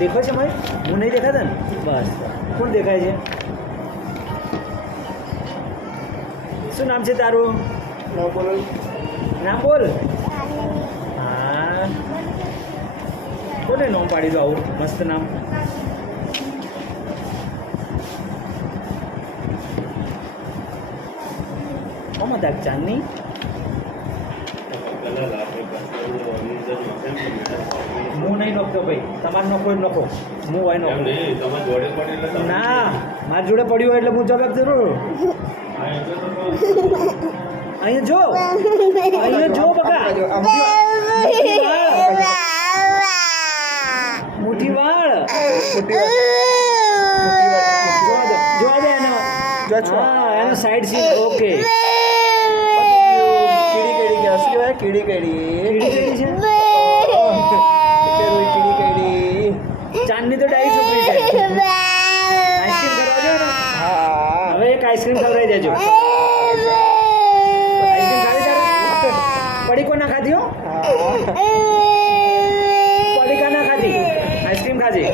દેખાય છે ભાઈ? હું નહીં દેખાતા ને? બસ. કોણ દેખાય છે? શું નામ છે તારું? નામ બોલ. હા, કોને નામ પાડી દો આવું મસ્ત નામ? આમાં દાગ ચાંદની. હું નહીં નોખતો ભાઈ, તમારે નોખો જ નોખો, હું હોય નોખો. ના, મારી જોડે પડ્યું હોય એટલે હું જવાબ જરૂર. અહીંયા જો, અહીંયા જો બકા, મુઠ્ઠી વાળ. જોવા દે એનો. હા, એનો સાઈડ સીન. ઓકે. કીડી કીડી કીડી છે. ચાંદની તો ડાઈ છોકરી છે. આઈસ્ક્રીમ કરવા દો ને. હવે એક આઈસ્ક્રીમ ખવડાવી દેજો. આઈસ્ક્રીમ ખાવી તારે? પડીકો ના ખાધી હો? પડીકા ના ખાધી, આઈસ્ક્રીમ ખાધી.